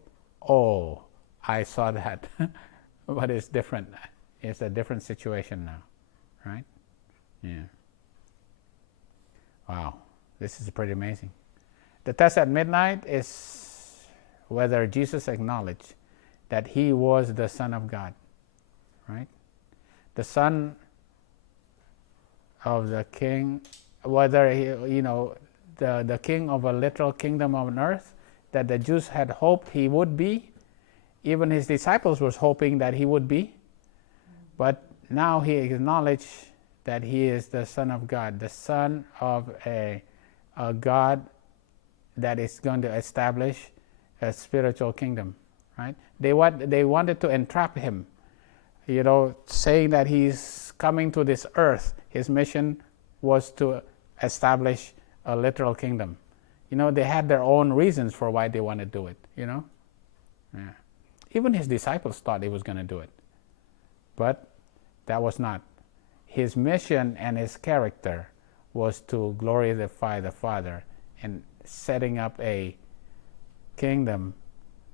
"Oh, I saw that." But it's different. It's a different situation now, right? Yeah. Wow, this is pretty amazing. The test at midnight is whether Jesus acknowledged that he was the Son of God, right? The Son of the King, whether he, the King of a literal kingdom on earth that the Jews had hoped he would be. Even his disciples was hoping that he would be. But now he acknowledged that he is the Son of God, the Son of a God that is going to establish a spiritual kingdom, right? They wanted to entrap him, saying that he's coming to this earth. His mission was to establish a literal kingdom. They had their own reasons for why they want to do it, Yeah. Even his disciples thought he was going to do it. But that was not. His mission and his character was to glorify the Father and setting up a kingdom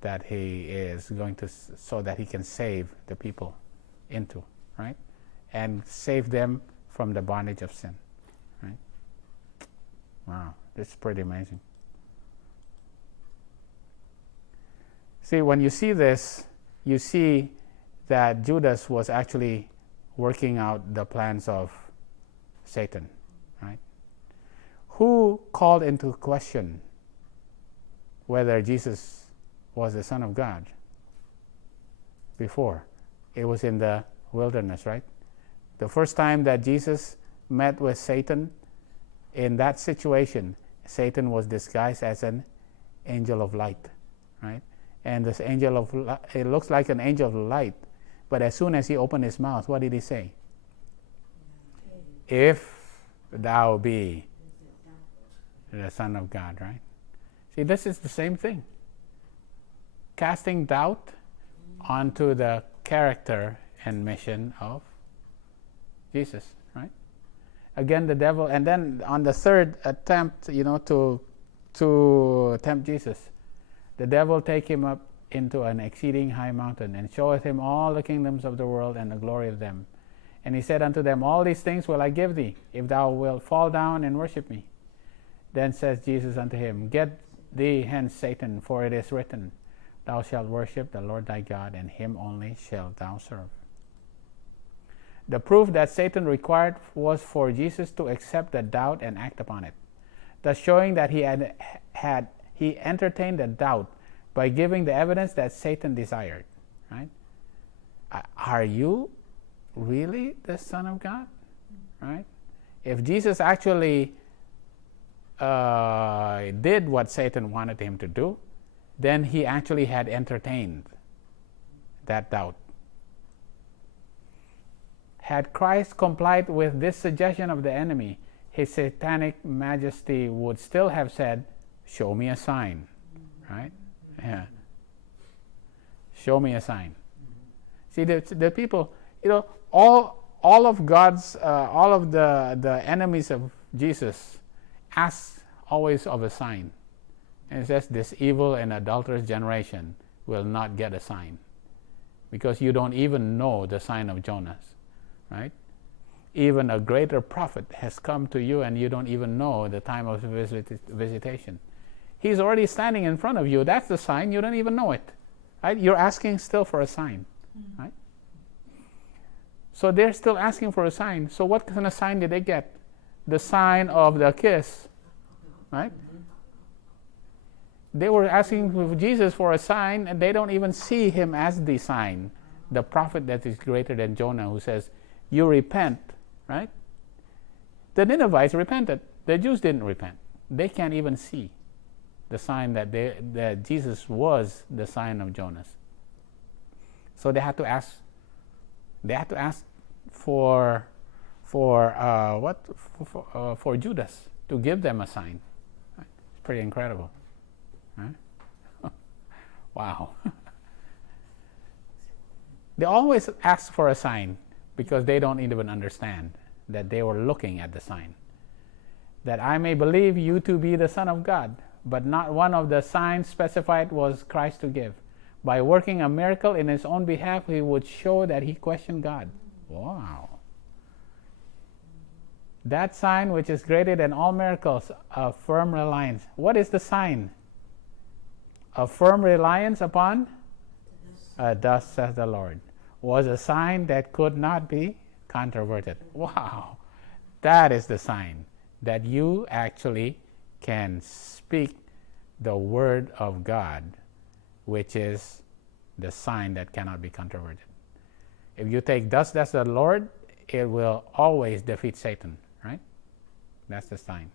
that he is going to, so that he can save the people into, right? And save them from the bondage of sin, right? Wow, this is pretty amazing. See, when you see this, you see that Judas was actually working out the plans of Satan, right? Who called into question whether Jesus was the Son of God before? It was in the wilderness, right? The first time that Jesus met with Satan, in that situation, Satan was disguised as an angel of light, right? And this angel of light, it looks like an angel of light, but as soon as he opened his mouth, what did he say? If thou be the Son of God, right? See, this is the same thing. Casting doubt onto the character and mission of Jesus, right? Again, the devil, and then on the third attempt, to tempt Jesus, the devil take him up into an exceeding high mountain and showeth him all the kingdoms of the world and the glory of them. And he said unto them, all these things will I give thee, if thou wilt fall down and worship me. Then says Jesus unto him, get thee hence, Satan, for it is written, thou shalt worship the Lord thy God, and him only shalt thou serve. The proof that Satan required was for Jesus to accept the doubt and act upon it, thus showing that he entertained the doubt by giving the evidence that Satan desired. Right? Are you really the Son of God? Right? If Jesus actually did what Satan wanted him to do, then he actually had entertained that doubt. Had Christ complied with this suggestion of the enemy, his satanic majesty would still have said, show me a sign. Right? Yeah. Show me a sign. See, the people, all of God's, all of the enemies of Jesus ask always of a sign. And it says, this evil and adulterous generation will not get a sign, because you don't even know the sign of Jonas, right? Even a greater prophet has come to you, and you don't even know the time of visitation. He's already standing in front of you. That's the sign. You don't even know it, right? You're asking still for a sign, right? So they're still asking for a sign. So what kind of sign did they get? The sign of the kiss, right? They were asking Jesus for a sign, and they don't even see him as the sign, the prophet that is greater than Jonah, who says, you repent, right? The Ninevites repented. The Jews didn't repent. They can't even see the sign that Jesus was the sign of Jonas. So they had to ask. They had to ask for Judas to give them a sign. Right? It's pretty incredible. Right? Wow. They always ask for a sign because they don't even understand that they were looking at the sign. That I may believe you to be the Son of God, but not one of the signs specified was Christ to give. By working a miracle in his own behalf, he would show that he questioned God. Wow. That sign which is greater than all miracles, a firm reliance. What is the sign? A firm reliance upon? Thus says the Lord. Was a sign that could not be controverted. Wow. That is the sign that you actually can speak the word of God, which is the sign that cannot be controverted. If you take thus says the Lord, it will always defeat Satan, right? That's the sign.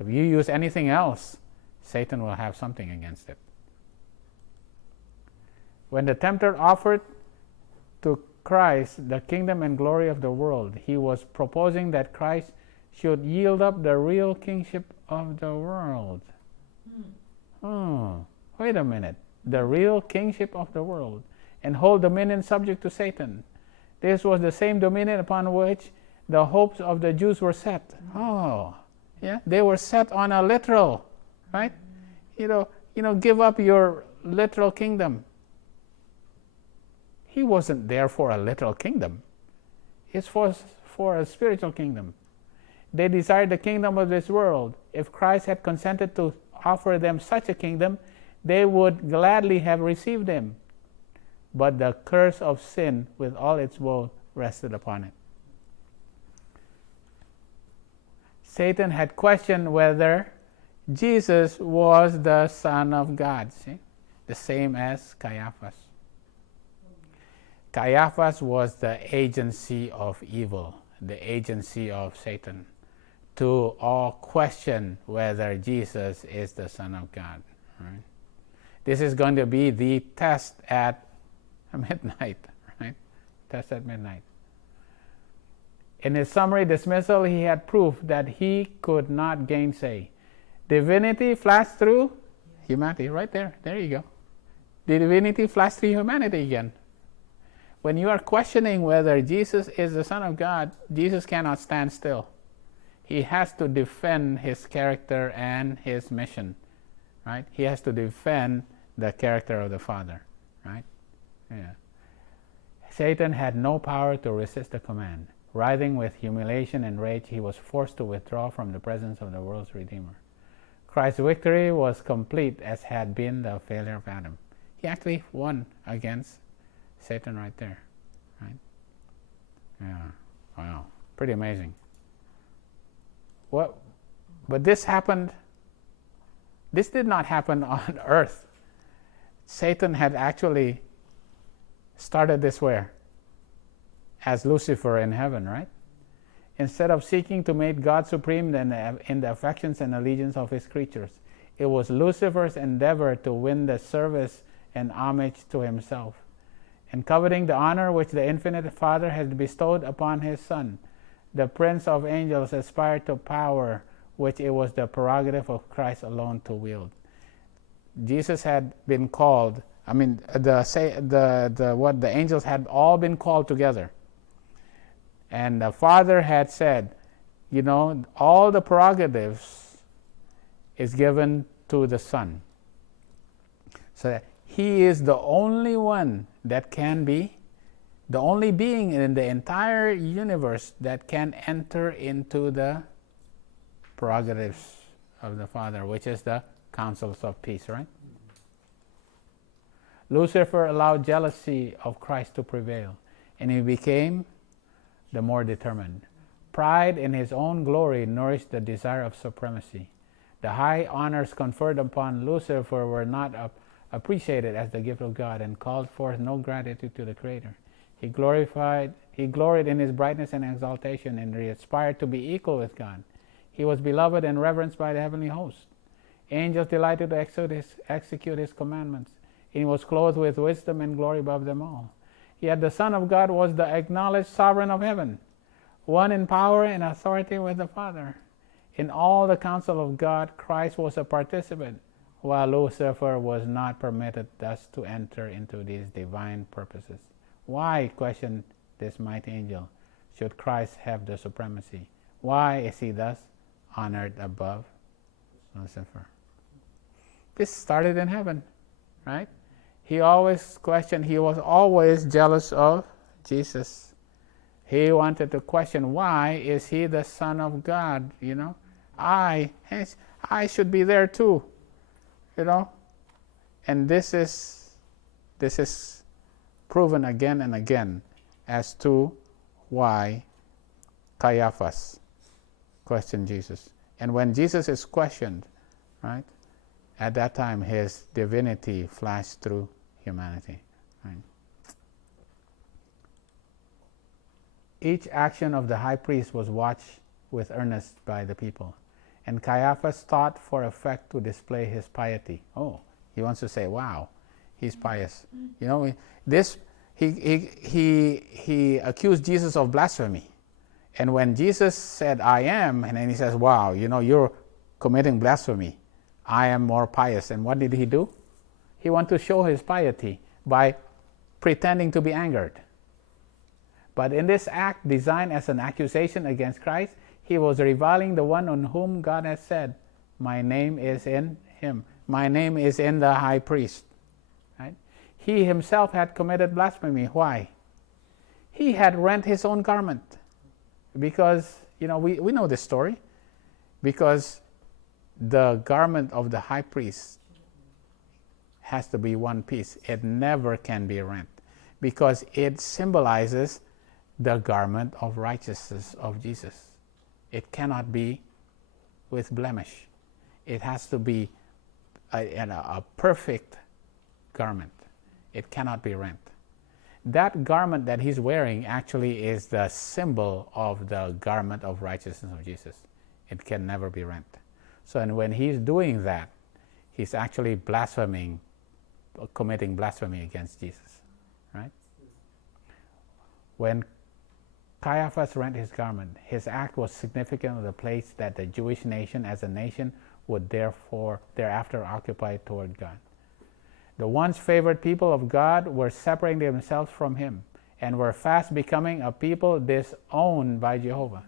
If you use anything else, Satan will have something against it. When the tempter offered to Christ the kingdom and glory of the world, he was proposing that Christ should yield up the real kingship of the world. Oh, wait a minute. The real kingship of the world, and hold dominion subject to Satan. This was the same dominion upon which the hopes of the Jews were set. Oh, yeah, they were set on a literal, right? Give up your literal kingdom. He wasn't there for a literal kingdom. It's for a spiritual kingdom. They desired the kingdom of this world. If Christ had consented to offer them such a kingdom, they would gladly have received him. But the curse of sin with all its woe rested upon it. Satan had questioned whether Jesus was the Son of God. See? The same as Caiaphas. Caiaphas was the agency of evil, the agency of Satan, to all question whether Jesus is the Son of God. Right? This is going to be the test at midnight. Right? Test at midnight. In his summary dismissal, he had proof that he could not gainsay. Divinity flashed through humanity. Right there. There you go. Divinity flashed through humanity again. When you are questioning whether Jesus is the Son of God, Jesus cannot stand still. He has to defend his character and his mission. Right? He has to defend the character of the Father. Right? Yeah. Satan had no power to resist the command. Writhing with humiliation and rage, he was forced to withdraw from the presence of the world's Redeemer. Christ's victory was complete, as had been the failure of Adam. He actually won against Satan right there. Right? Yeah. Wow. Pretty amazing. But this happened. This did not happen on earth. Satan had actually started this where? As Lucifer in heaven, right? Instead of seeking to make God supreme in the affections and allegiance of his creatures, it was Lucifer's endeavor to win the service and homage to himself. And coveting the honor which the infinite Father has bestowed upon his Son, the Prince of Angels aspired to power which it was the prerogative of Christ alone to wield. Jesus had been called, the angels had all been called together. And the Father had said, all the prerogatives is given to the Son. So that he is the only one that can be, the only being in the entire universe that can enter into the prerogatives of the Father, which is the counsels of peace, right? Lucifer allowed jealousy of Christ to prevail, and he became the more determined. Pride in his own glory nourished the desire of supremacy. The high honors conferred upon Lucifer were not appreciated as the gift of God and called forth no gratitude to the Creator. He gloried in his brightness and exaltation, and he aspired to be equal with God. He was beloved and reverenced by the heavenly host. Angels delighted to execute his commandments. He was clothed with wisdom and glory above them all. Yet the Son of God was the acknowledged sovereign of heaven, one in power and authority with the Father. In all the counsel of God, Christ was a participant, while Lucifer was not permitted thus to enter into these divine purposes. Why, questioned this mighty angel, should Christ have the supremacy? Why is he thus honored above Lucifer? This started in heaven, right? He always questioned, he was always jealous of Jesus. He wanted to question, why is he the Son of God? I should be there too. And this is proven again and again as to why Caiaphas questioned Jesus. And when Jesus is questioned, right, at that time his divinity flashed through humanity. Right? Each action of the high priest was watched with earnest by the people, and Caiaphas thought for effect to display his piety. Oh, he wants to say, wow, he's pious. He accused Jesus of blasphemy. And when Jesus said, I am, and then he says, wow, you're committing blasphemy. I am more pious. And what did he do? He wanted to show his piety by pretending to be angered. But in this act, designed as an accusation against Christ, he was reviling the one on whom God has said, my name is in him. My name is in the high priest. Right? He himself had committed blasphemy. Why? He had rent his own garment. Because, we know this story. Because the garment of the high priest has to be one piece. It never can be rent. Because it symbolizes the garment of righteousness of Jesus. It cannot be with blemish. It has to be a perfect garment. It cannot be rent. That garment that he's wearing actually is the symbol of the garment of righteousness of Jesus. It can never be rent. So, and when he's doing that, he's actually committing blasphemy against Jesus, right? When Caiaphas rent his garment, his act was significant of the place that the Jewish nation as a nation would thereafter occupy toward God. The once favored people of God were separating themselves from him and were fast becoming a people disowned by Jehovah.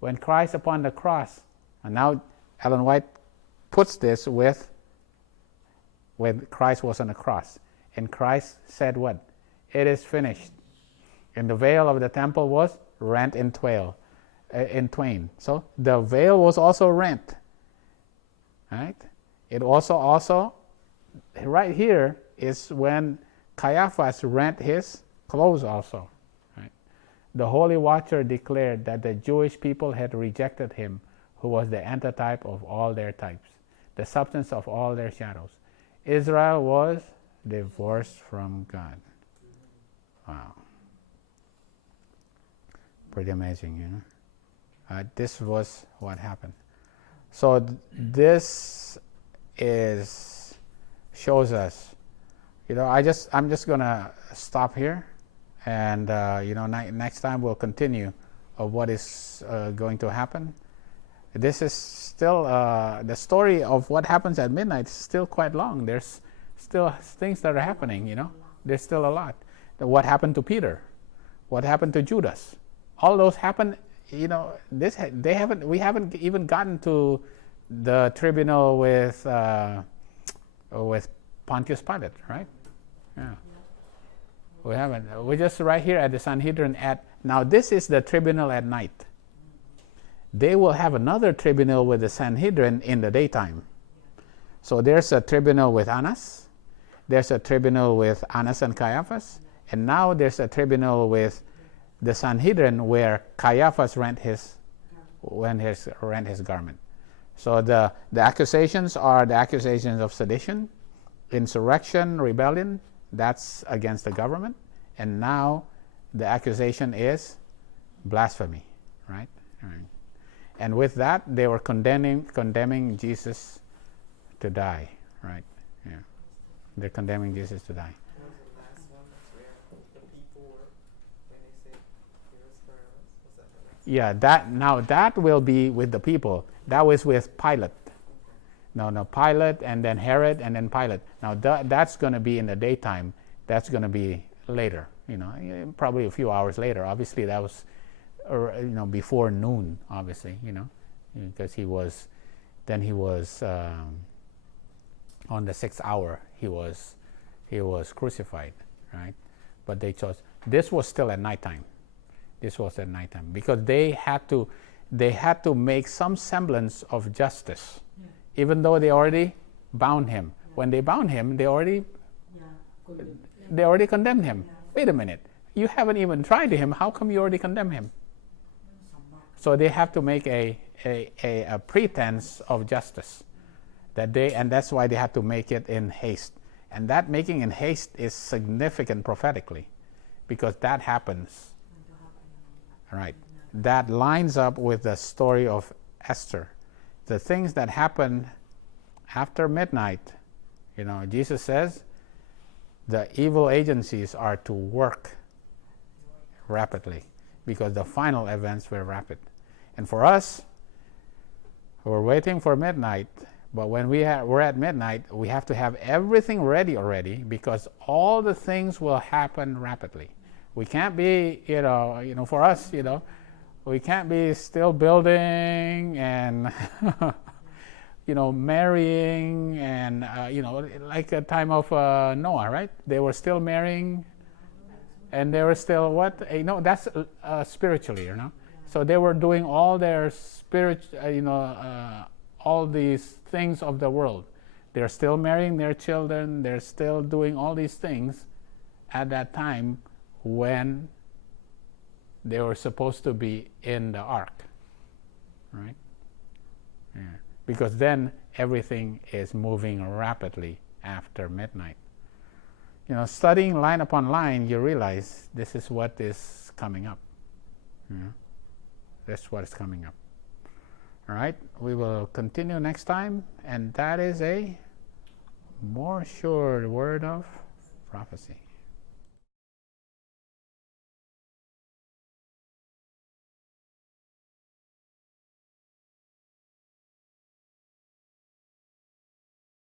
When Christ upon the cross, and now Ellen White puts this with when Christ was on the cross, and Christ said what? It is finished. And the veil of the temple was rent in twain. So the veil was also rent. Right? It also right here is when Caiaphas rent his clothes also. Right? The Holy Watcher declared that the Jewish people had rejected him, who was the antitype of all their types, the substance of all their shadows. Israel was divorced from God. Wow. Pretty amazing, you know. This was what happened. So this shows us, you know, I'm just gonna stop here, and you know, next time we'll continue of what is going to happen. This is still the story of what happens at midnight is still quite long. There's still things that are happening, you know. There's still a lot. What happened to Peter? What happened to Judas? All those happen, you know. We haven't even gotten to the tribunal with Pontius Pilate, right? Yeah. We haven't. We're just right here at the Sanhedrin now this is the tribunal at night. They will have another tribunal with the Sanhedrin in the daytime. So there's a tribunal with Annas, there's a tribunal with Annas and Caiaphas, and now there's a tribunal with the Sanhedrin where Caiaphas rent his garment. So the accusations are the accusations of sedition, insurrection, rebellion. That's against the government. And now the accusation is blasphemy, right? And with that, they were condemning Jesus to die, right? Yeah, they're condemning Jesus to die. Yeah, that will be with the people. That was with Pilate. No, Pilate, and then Herod, and then Pilate. Now that's going to be in the daytime. That's going to be later. You know, probably a few hours later. Obviously, that was, before noon. Obviously, you know, because he was on the 6th hour. He was crucified, right? But they chose. This was still at nighttime. This was at nighttime because they had to make some semblance of justice, even though they already bound him. When they bound him, they already condemned him. Wait a minute, you haven't even tried him. How come you already condemn him? So they have to make a pretense of justice and that's why they have to make it in haste. And that making in haste is significant prophetically, because that happens. Right. That lines up with the story of Esther. The things that happen after midnight, you know, Jesus says the evil agencies are to work rapidly because the final events were rapid. And for us, we're waiting for midnight, but when we're at midnight, we have to have everything ready already because all the things will happen rapidly. We can't be, for us, we can't be still building and, marrying and, like the time of Noah, right? They were still marrying and they were still that's spiritually, So they were doing all their all these things of the world. They're still marrying their children. They're still doing all these things at that time when they were supposed to be in the ark, right? Yeah. Because then everything is moving rapidly after midnight. Studying line upon line, you realize this is what is coming up. That's what is coming up. All right, we will continue next time, and that is a more sure word of prophecy.